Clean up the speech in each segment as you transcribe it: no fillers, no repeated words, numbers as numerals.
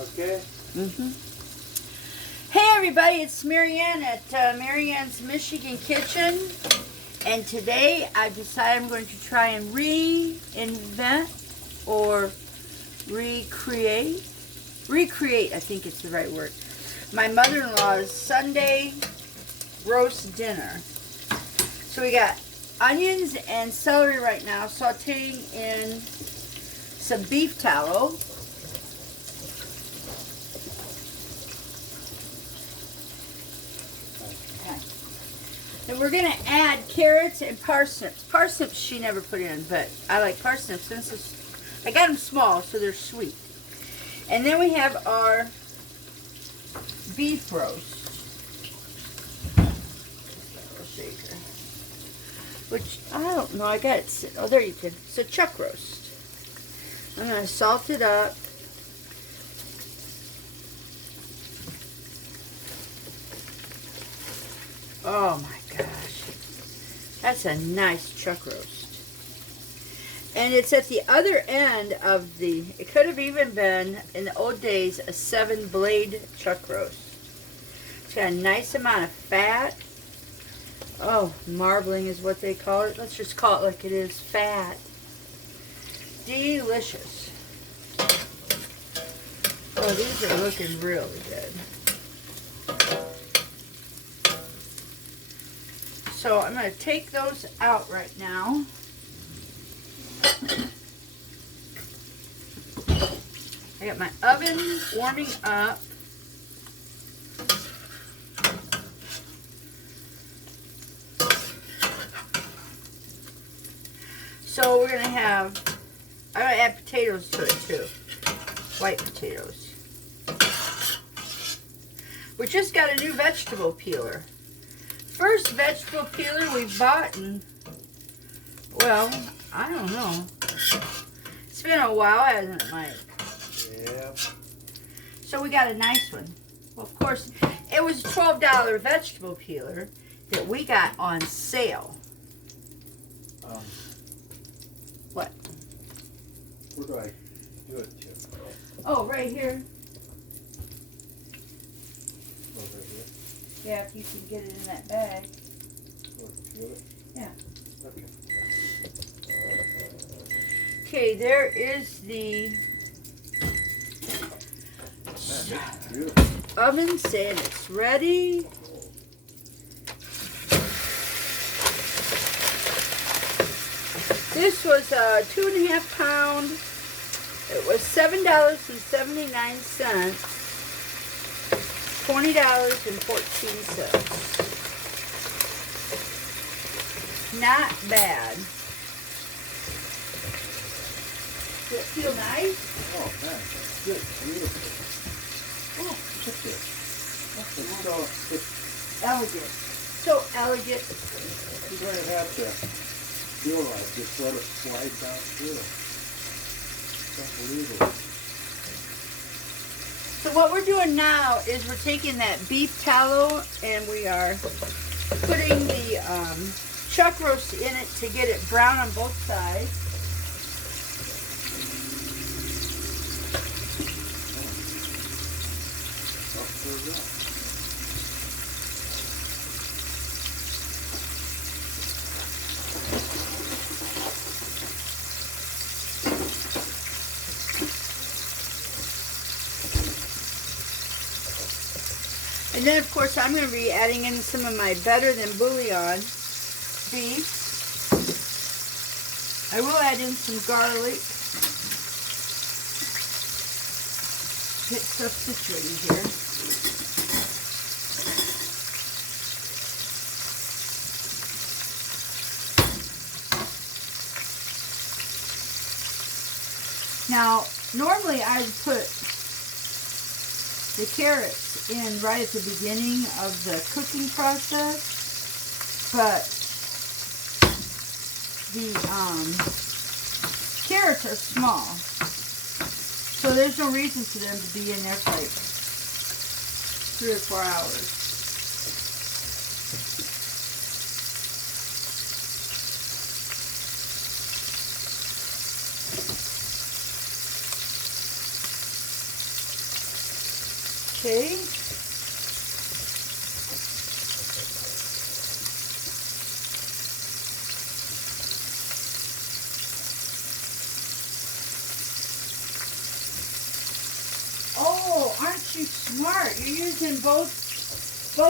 Okay. Hey everybody, it's Marianne at Marianne's Michigan Kitchen, and today I decided I'm going to try and reinvent or recreate, I think it's the right word, my mother-in-law's Sunday roast dinner. So we got onions and celery right now, sauteing in some beef tallow. And we're going to add carrots and parsnips. Parsnips she never put in, but I like parsnips since I got them small, so they're sweet. And then we have our beef roast. Which, I don't know, I got it. Oh, there you can. It's a chuck roast. I'm going to salt it up. Oh my gosh. That's a nice chuck roast. And it's at the other end of the, it could have even been, in the old days, a 7-blade chuck roast. It's got a nice amount of fat. Oh, marbling is what they call it. Let's just call it like it is, fat. Delicious. Oh, these are looking really good. So I'm going to take those out right now. I got my oven warming up. So we're going to have, I'm going to add potatoes to it too. White potatoes. We just got a new vegetable peeler. First vegetable peeler we bought, and well, I don't know. It's been a while, hasn't it, Mike? Yeah. So we got a nice one. Well, of course, it was a $12 vegetable peeler that we got on sale. What? Where do I do it to? Oh, right here. Over here. Yeah, if you can get it in that bag. Yeah. Okay. Okay, there is the oven saying it's ready. This was a 2.5 pound. It was $7.79. $20.14. Not bad. Does it feel nice? Oh, man, that's good. Beautiful. Oh, look at this. That's Elegant. So elegant. you're going to have to feel like just let it slide down through it. It's unbelievable. So what we're doing now is we're taking that beef tallow and we are putting the chuck roast in it to get it brown on both sides. And then, of course, I'm going to be adding in some of my better than bouillon beef. I will add in some garlic. Get stuff situated here. Now, normally I would put the carrots in right at the beginning of the cooking process, but the carrots are small, so there's no reason for them to be in there for like 3 or 4 hours. Okay. Oh, aren't you smart? You're using both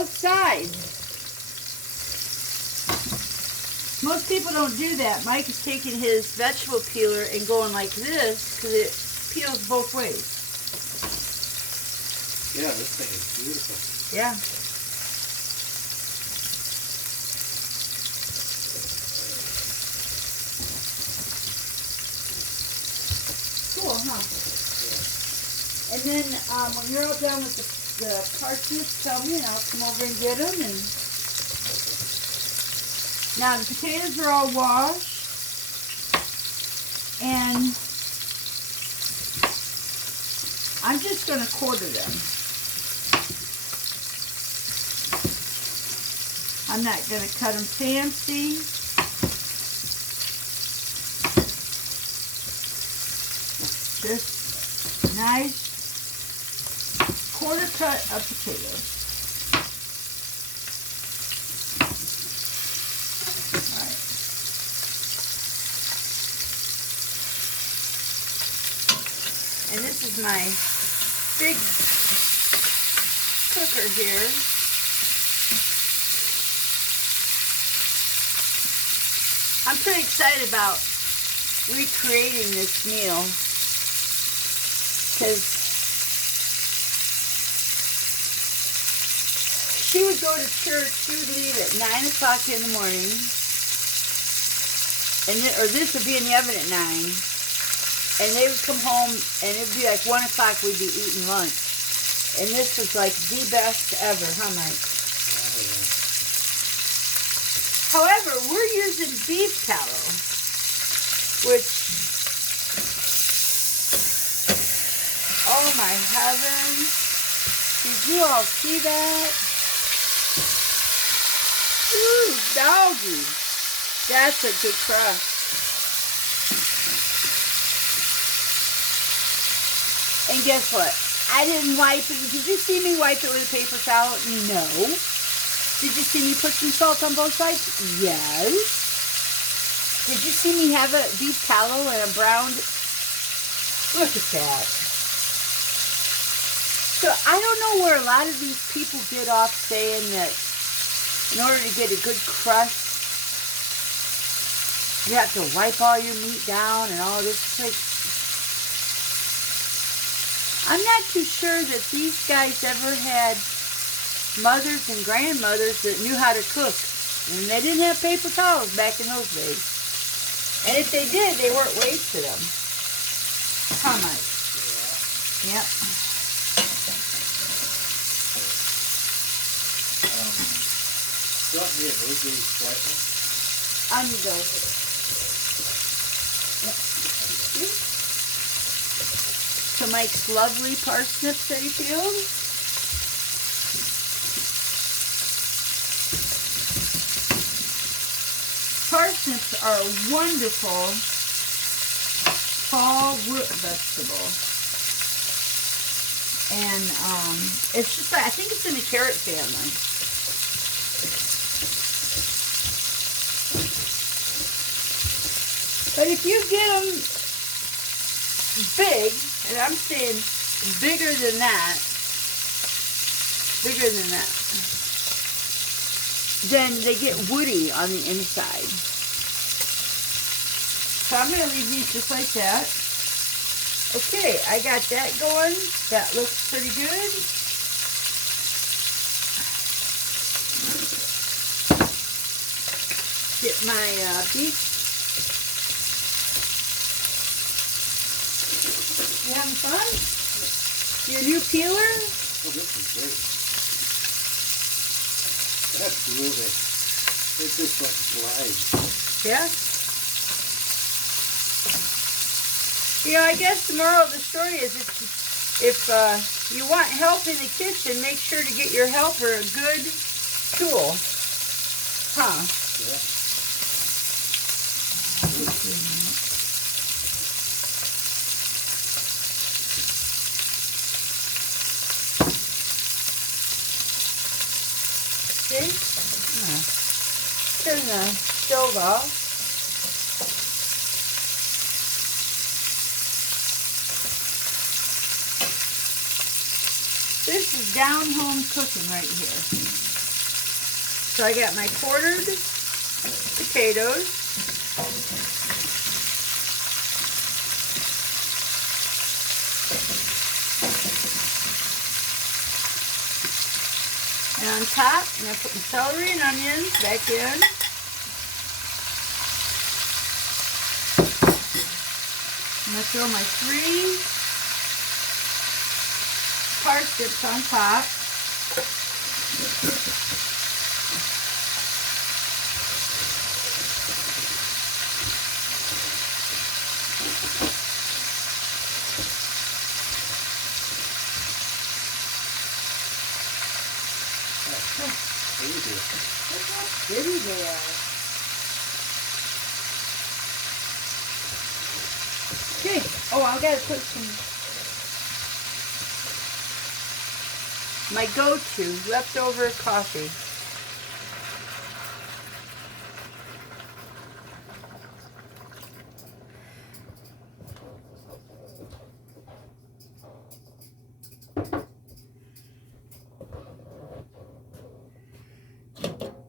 sides. Most people don't do that. Mike is taking his vegetable peeler and going like this because it peels both ways. Yeah, this thing is beautiful. Yeah. Cool, huh? Yeah. And then when you're all done with the parsnips, tell me and I'll come over and get them. And now the potatoes are all washed. And I'm just going to quarter them. I'm not going to cut them fancy. Just nice quarter cut of potatoes. All right. And this is my big cooker here. I'm pretty excited about recreating this meal because she would go to church, she would leave at 9 o'clock in the morning, and or this would be in the oven at 9, and they would come home and it would be like 1 o'clock we'd be eating lunch. And this was like the best ever, huh, Mike? However, we're using beef tallow, which, oh my heavens, did you all see that? Ooh, doggy, that's a good crust. And guess what? I didn't wipe it. Did you see me wipe it with a paper towel? No. Did you see me put some salt on both sides? Yes. Did you see me have a beef tallow and a browned? Look at that. So I don't know where a lot of these people get off saying that in order to get a good crust, you have to wipe all your meat down and all this. It's like, I'm not too sure that these guys ever had mothers and grandmothers that knew how to cook. And they didn't have paper towels back in those days. And if they did, they weren't wasted them. How much? Yeah. Yep. Drop me a move these slightly. On you go. Yep. So Mike's lovely parsnips that he peeled. Parsnips are a wonderful fall root vegetable. And it's just, I think it's in the carrot family. But if you get them big, and I'm saying bigger than that, then they get woody on the inside. So I'm going to leave these just like that. Okay, I got that going. That looks pretty good. Get my beef. You having fun? Your new peeler? Oh, this is great. That's moving. It just like glides. Yeah. You know, I guess the moral of the story is if you want help in the kitchen, make sure to get your helper a good tool. Huh? Yeah. Okay. Turn the stove off. This is down-home cooking right here. So I got my quartered potatoes. And on top, I'm going to put the celery and onions back in. I'm going to throw my 3 parsnips on top. Pretty they are. Okay. Oh, I've got to put some. My go-to leftover coffee.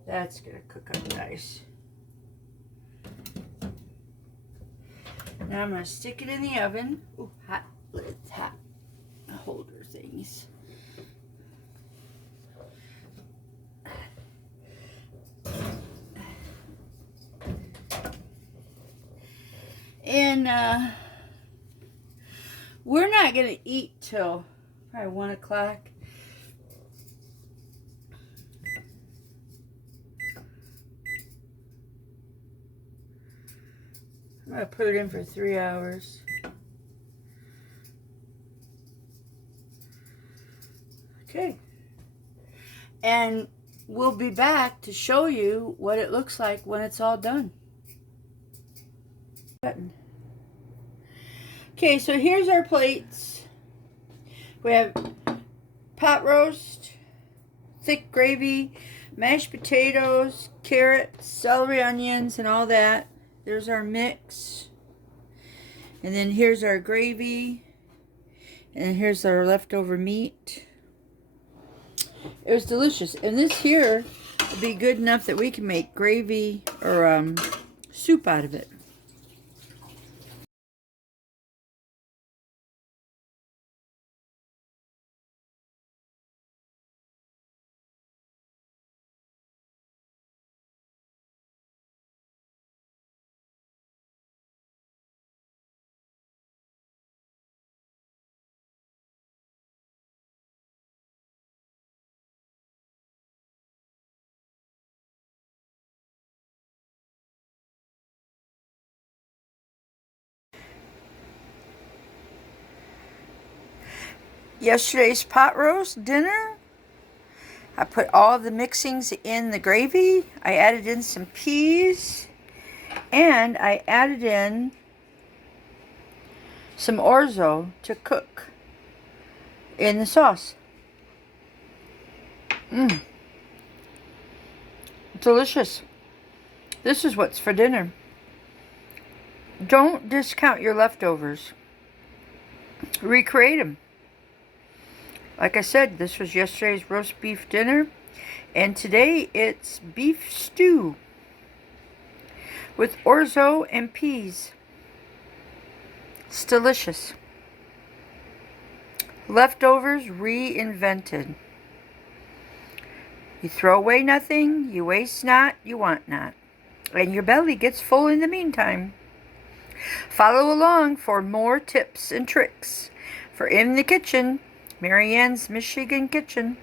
That's gonna cook up nice. Now I'm gonna stick it in the oven. Ooh, hot. It's hot. Holder things. And we're not gonna eat till probably 1 o'clock. I'm gonna put it in for 3 hours. Okay. And we'll be back to show you what it looks like when it's all done. Okay, so here's our plates. We have pot roast, thick gravy, mashed potatoes, carrots, celery, onions, and all that. There's our mix. And then here's our gravy. And here's our leftover meat. It was delicious. And this here will be good enough that we can make gravy or soup out of it. Yesterday's pot roast dinner, I put all the mixings in the gravy. I added in some peas, and I added in some orzo to cook in the sauce. Delicious. This is what's for dinner. Don't discount your leftovers. Recreate them. Like I said, this was yesterday's roast beef dinner, and today it's beef stew with orzo and peas. It's delicious. Leftovers reinvented. You throw away nothing, you waste not, you want not. And your belly gets full in the meantime. Follow along for more tips and tricks for In the Kitchen, Mary Ann's Michigan Kitchen.